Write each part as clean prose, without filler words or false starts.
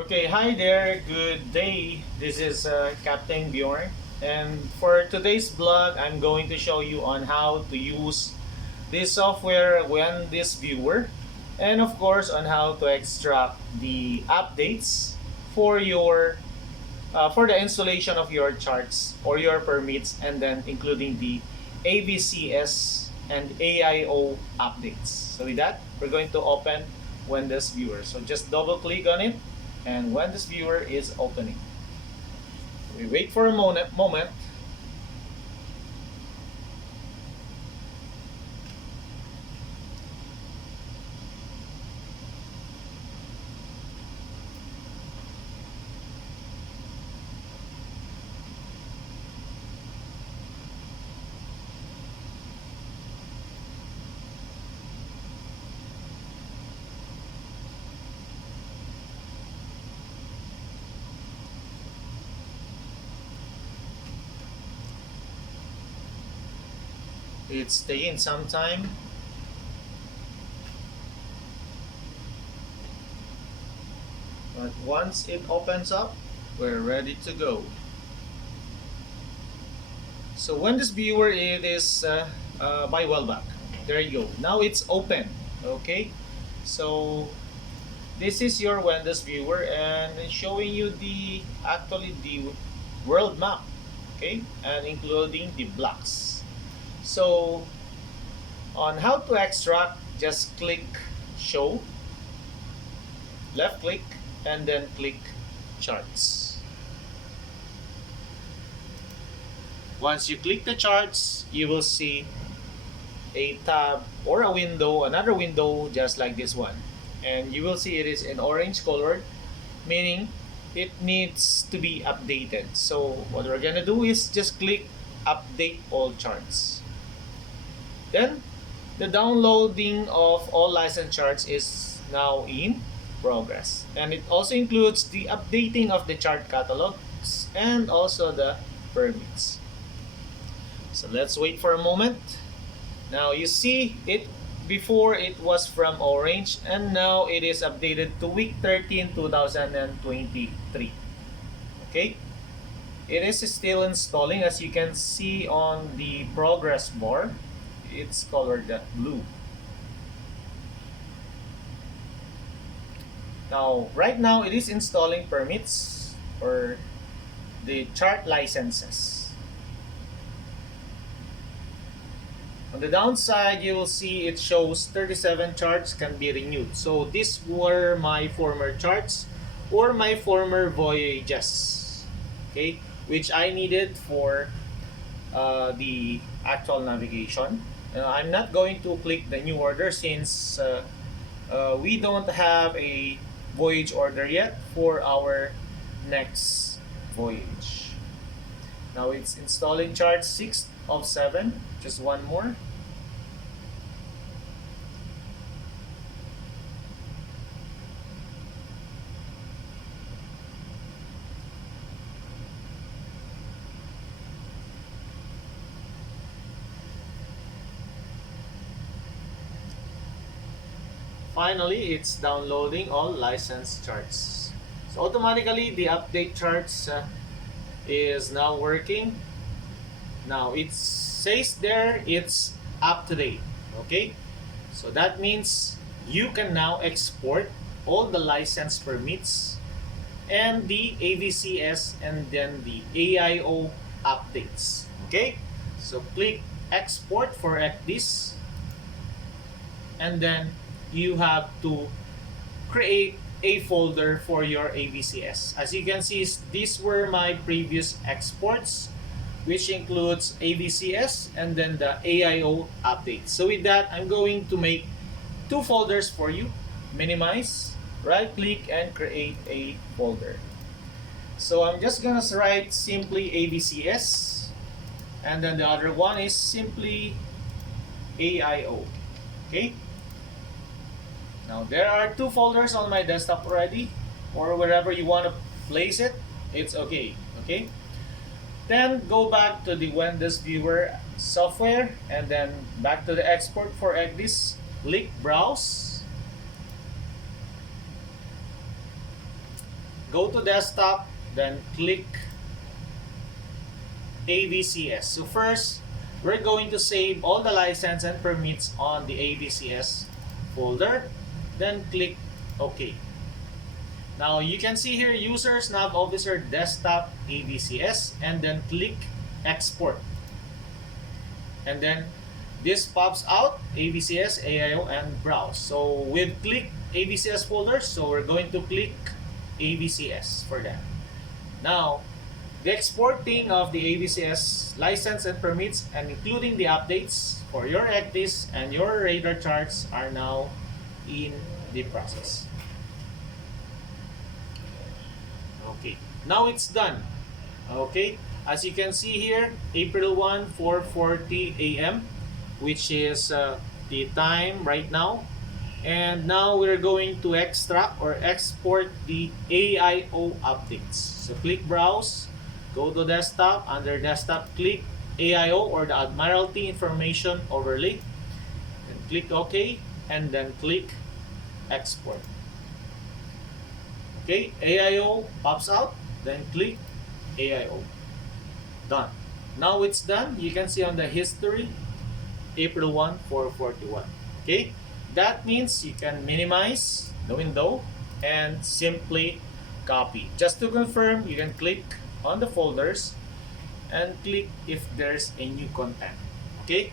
Okay, hi there, good day. This is Captain Bjorn, and for today's vlog, I'm going to show you on how to use this software WENDISVIEWER, and of course on how to extract the updates for your for the installation of your charts or your permits, and then including the AVCS and AIO updates. So with that, we're going to open WENDISVIEWER. So just double click on it, and WENDISVIEWER is opening. We wait for a moment. It's taking some time. But once it opens up, we're ready to go. So WENDISVIEWER, it is by Wellback. There you go. Now it's open. Okay. So this is your WENDISVIEWER, and it's showing you the world map. Okay, and including the blocks. So on how to extract, just click show, left click, and then click charts. Once you click the charts, you will see a tab or a window, another window just like this one. And you will see it is in orange colored, meaning it needs to be updated. So what we're gonna do is just click update all charts. Then the downloading of all license charts is now in progress, and it also includes the updating of the chart catalogs and also the permits. So let's wait for a moment. Now you see it, before it was from orange, and now it is updated to week 13 2023. Okay, it is still installing. As you can see on the progress bar, it's colored blue. Now right now it is installing permits or the chart licenses. On the downside, you will see it shows 37 charts can be renewed. So these were my former charts or my former voyages, okay, which I needed for the actual navigation. I'm not going to click the new order since we don't have a voyage order yet for our next voyage. Now it's installing chart 6 of 7, just one more. Finally, it's downloading all license charts. So automatically the update charts is now working. Now it says there it's up to date. Okay, so that means you can now export all the license permits and the AVCS and then the AIO updates. Okay, so click export for ECDIS, and then you have to create a folder for your AVCS. As you can see, these were my previous exports, which includes AVCS and then the AIO updates. So with that, I'm going to make two folders for you. Minimize, right click, and create a folder. So I'm just gonna write simply AVCS, and then the other one is simply AIO. Okay. Now there are two folders on my desktop already, or wherever you want to place it, it's okay. Okay. Then go back to the WENDISVIEWER software, and then back to the export for ECDIS. Click browse, go to desktop, then click AVCS. So first, we're going to save all the license and permits on the AVCS folder, then click OK. Now you can see here users, nav officer, desktop, AVCS, and then click export. And then this pops out AVCS, AIO, and browse. So we've clicked AVCS folder, so we're going to click AVCS for that. Now, the exporting of the AVCS license and permits, and including the updates for your ECDIS and your radar charts, are now in the process. Okay, now it's done. Okay, as you can see here, April 1, 4:40 a.m., which is the time right now. And now we're going to extract or export the AIO updates. So click browse, go to desktop, under desktop click AIO or the Admiralty Information Overlay, and click OK, and then click export. Okay, AIO pops out, then click AIO. Done. Now it's done. You can see on the history, April 1, 4:41. Okay, that means you can minimize the window and simply copy. Just to confirm, you can click on the folders and click if there's a new content. Okay,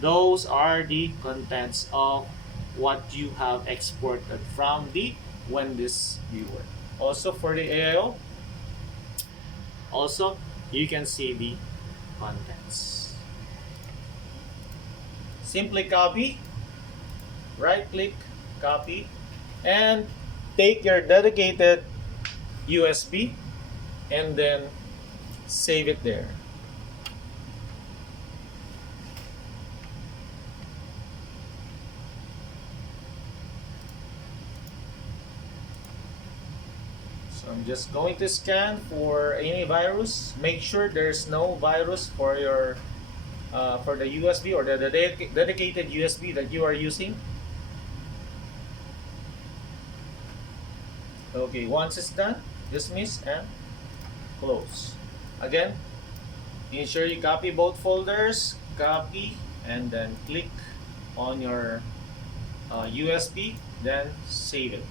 those are the contents of what you have exported from the WENDISVIEWER. Also for the AIO, also you can see the contents. Simply copy, right click, copy, and take your dedicated USB and then save it there. So I'm just going to scan for any virus. Make sure there's no virus for your for the USB or the dedicated USB that you are using. Okay, once it's done, dismiss and close. Again, ensure you copy both folders, copy, and then click on your USB, then save it.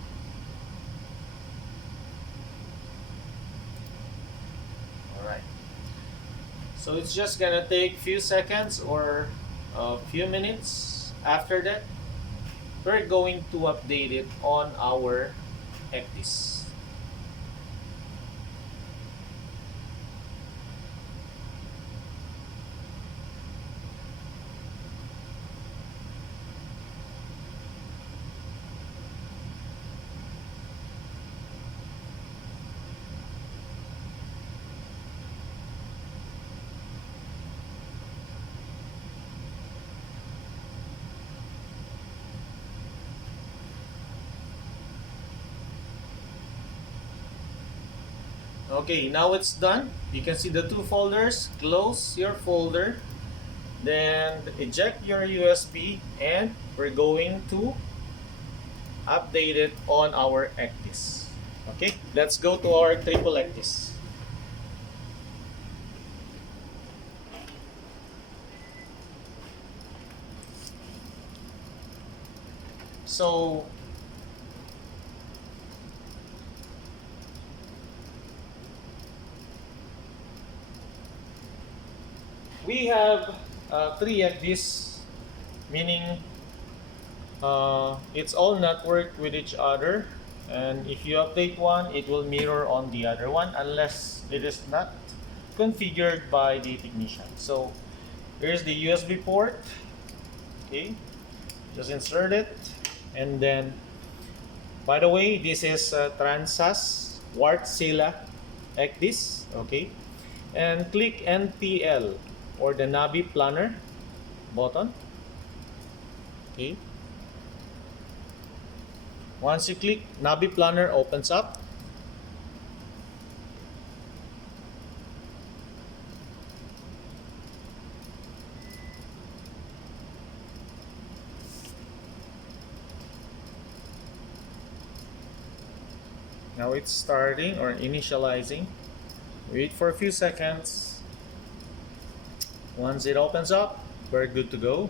Alright. So it's just gonna take few seconds or a few minutes. After that, we're going to update it on our ECDIS. Okay, now it's done. You can see the two folders. Close your folder, then eject your USB, and we're going to update it on our ECDIS. Okay, let's go to our triple ECDIS. So we have three ECDIS, meaning it's all networked with each other, and if you update one, it will mirror on the other one unless it is not configured by the technician. So here's the USB port. Okay, just insert it, and then, by the way, this is TRANSAS ECDIS. Okay, and click NPL or the Navi Planner button. Okay. Once you click, Navi Planner opens up. Now it's starting or initializing. Wait for a few seconds. Once it opens up, we're good to go.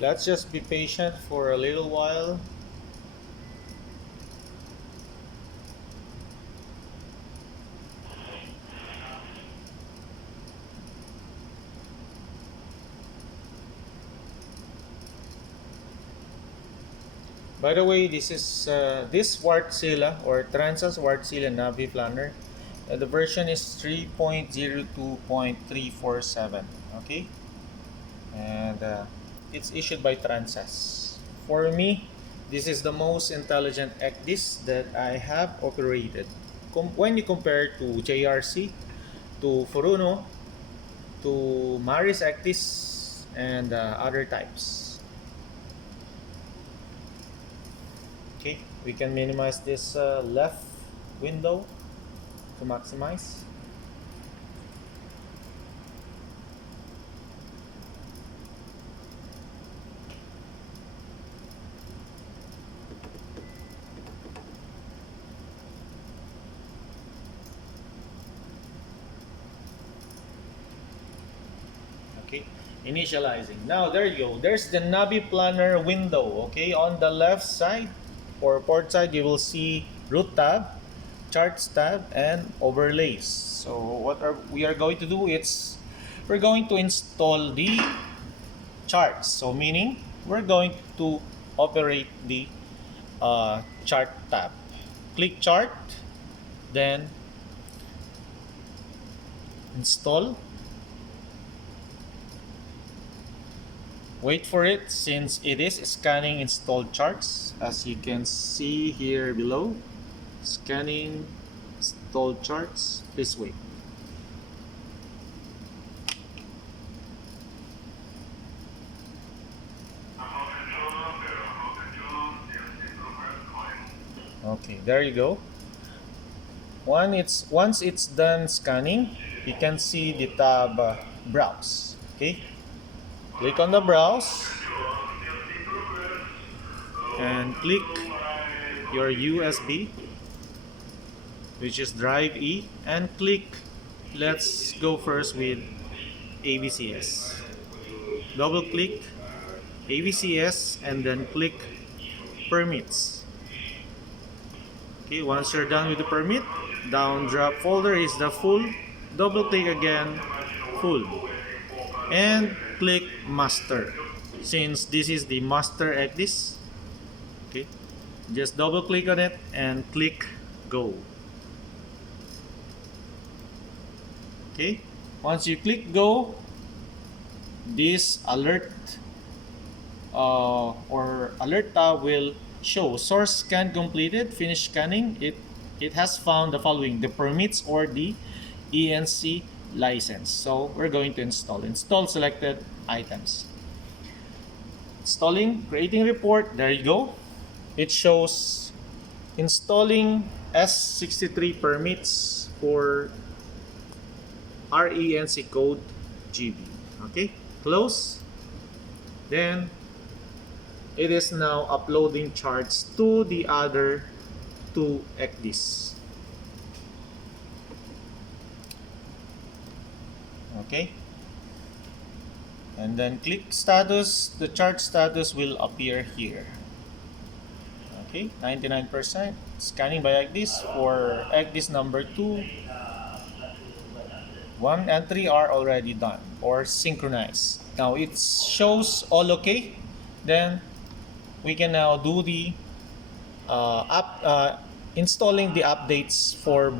Let's just be patient for a little while. By the way, this is this Wartzilla or TRANSAS Wartzilla Navi Planner. The version is 3.02.347. Okay, and it's issued by TRANSAS. For me, this is the most intelligent ECDIS that I have operated. When you compare to JRC, to Furuno, to Maris ECDIS, and other types. Okay, we can minimize this left window to maximize. Okay, initializing. Now there you go. There's the Navi Planner window. Okay, on the left side or port side, you will see root tab, charts tab, and overlays. So what we are going to do is we're going to install the charts. So meaning we're going to operate the chart tab. Click chart, then install. Wait for it since it is scanning installed charts, as you can see here below. Scanning installed charts. Please wait. Okay, there you go. Once it's done scanning, you can see the tab browse. Okay, click on the browse and click your USB, which is drive E, and click, let's go first with AVCS. Double click AVCS and then click permits. Okay, once you're done with the permit, down drop folder is the full. Double click again, full, and click master. Since this is the master ECDIS, okay, just double click on it and click go. Okay, once you click go, this alert or alert tab will show source scan completed, finish scanning. It has found the following: the permits or the ENC license. So we're going to install selected items. Installing, creating report. There you go. It shows installing S63 permits for RENC code GB. Okay, close. Then it is now uploading charts to the other two ECDIS. Okay, and then click status. The chart status will appear here. Okay, 99% scanning by ECDIS for ECDIS number 2. 1 and 3 are already done or synchronized. Now it shows all okay. Then we can now do the installing the updates for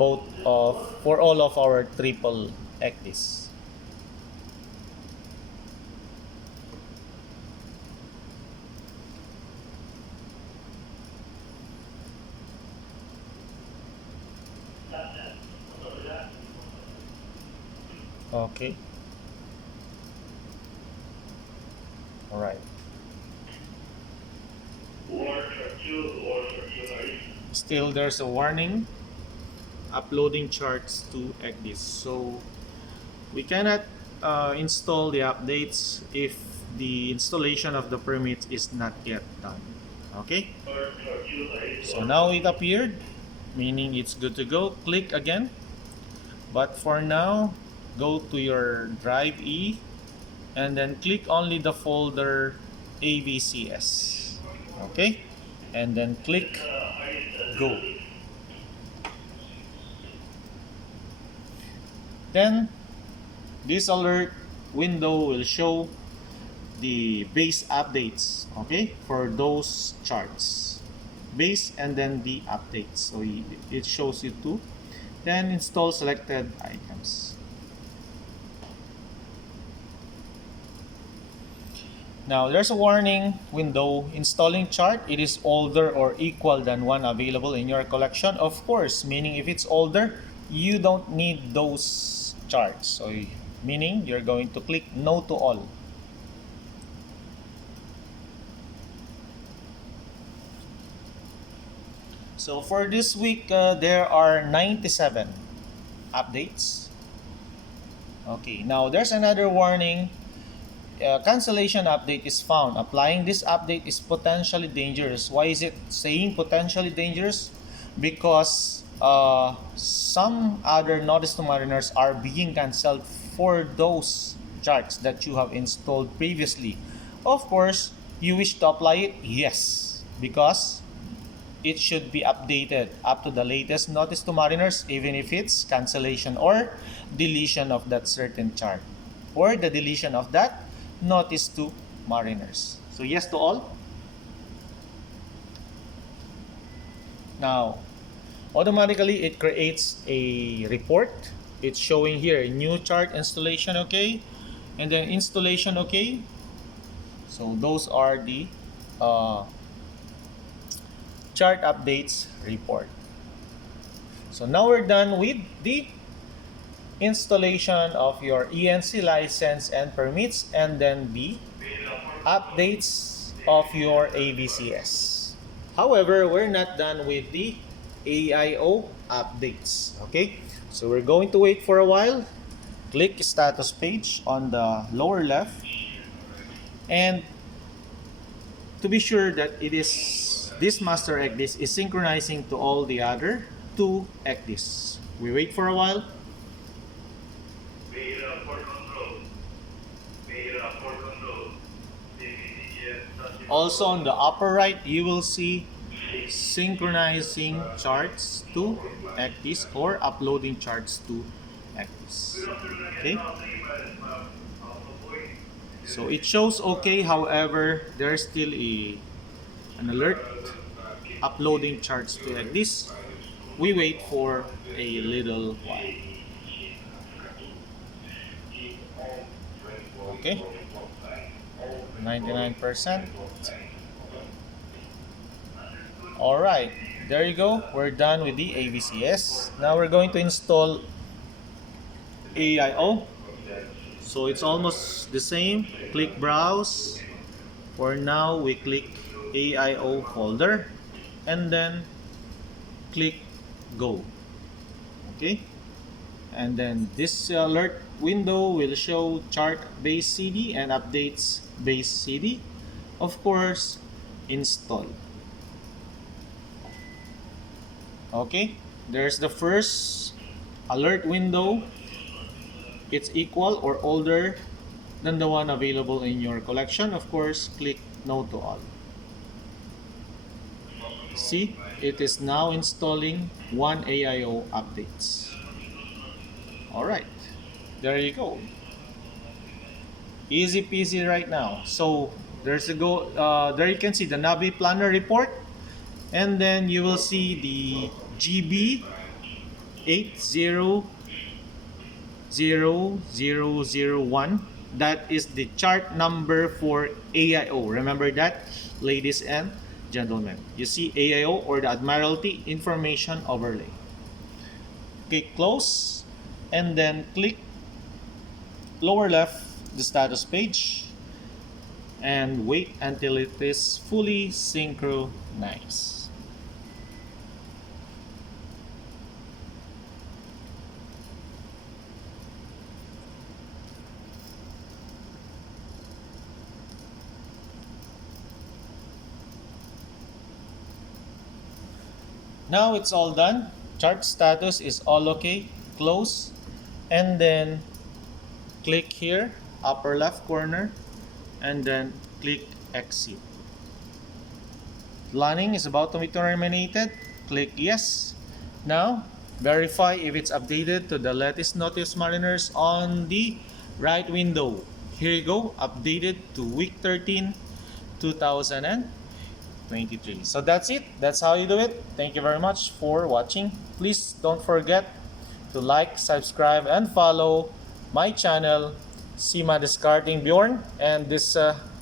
all of our triple ECDIS. Okay. All right. Still, there's a warning. Uploading charts to ECDIS. So we cannot install the updates if the installation of the permit is not yet done. Okay. So now it appeared, meaning it's good to go. Click again. But for now, go to your Drive E and then click only the folder AVCS. Okay? And then click Go. Then this alert window will show the base updates, okay, for those charts. Base and then the updates. So it shows you two. Then install selected items. Now there's a warning window. Installing chart, it is older or equal than one available in your collection. Of course, meaning if it's older, you don't need those charts. So meaning you're going to click no to all. So for this week, there are 97 updates. Okay, now there's another warning. Cancellation update is found. Applying this update is potentially dangerous. Why is it saying potentially dangerous? Because some other notice to mariners are being cancelled for those charts that you have installed previously. Of course, you wish to apply it? Yes, because it should be updated up to the latest notice to mariners, even if it's cancellation or deletion of that certain chart, or the deletion of that notice to mariners. So yes to all. Now, automatically it creates a report. It's showing here new chart installation, okay, and then installation, okay. So those are the chart updates report. So now we're done with the installation of your ENC license and permits, and then the updates of your AVCS. However, we're not done with the AIO updates. Okay, so we're going to wait for a while. Click status page on the lower left, and to be sure that it is this master ECDIS is synchronizing to all the other two ECDIS. We wait for a while. Also on the upper right, you will see synchronizing charts to ECDIS or uploading charts to ECDIS. Okay. So it shows okay, however, there's still an alert uploading charts to ECDIS. We wait for a little while. Okay, 99%. Alright, there you go. We're done with the AVCS. Now we're going to install AIO. So it's almost the same. Click browse. For now, we click AIO folder and then click go. Okay, and then this alert window will show chart base CD and updates base CD. Of course, install. Okay, there's the first alert window. It's equal or older than the one available in your collection. Of course, click no to all. See, it is now installing one AIO updates. Alright, there you go. Easy peasy right now. So there's a go. There you can see the Navi Planner report, and then you will see the GB 800001. That is the chart number for AIO. Remember that, ladies and gentlemen. You see AIO or the Admiralty Information Overlay. Okay, close and then click lower left the status page and wait until it is fully synchronized. Now it's all done. Chart status is all okay. Close. And then click here, upper left corner, and then click exit. Running is about to be terminated. Click yes. Now, verify if it's updated to the latest notice mariners on the right window. Here you go, updated to week 13, 2023. So that's it. That's how you do it. Thank you very much for watching. Please don't forget to like, subscribe, and follow my channel, Sima Discarding Bjorn. And this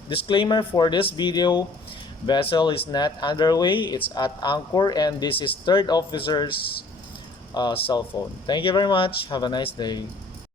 disclaimer for this video, vessel is not underway. It's at anchor, and this is third officer's cell phone. Thank you very much. Have a nice day.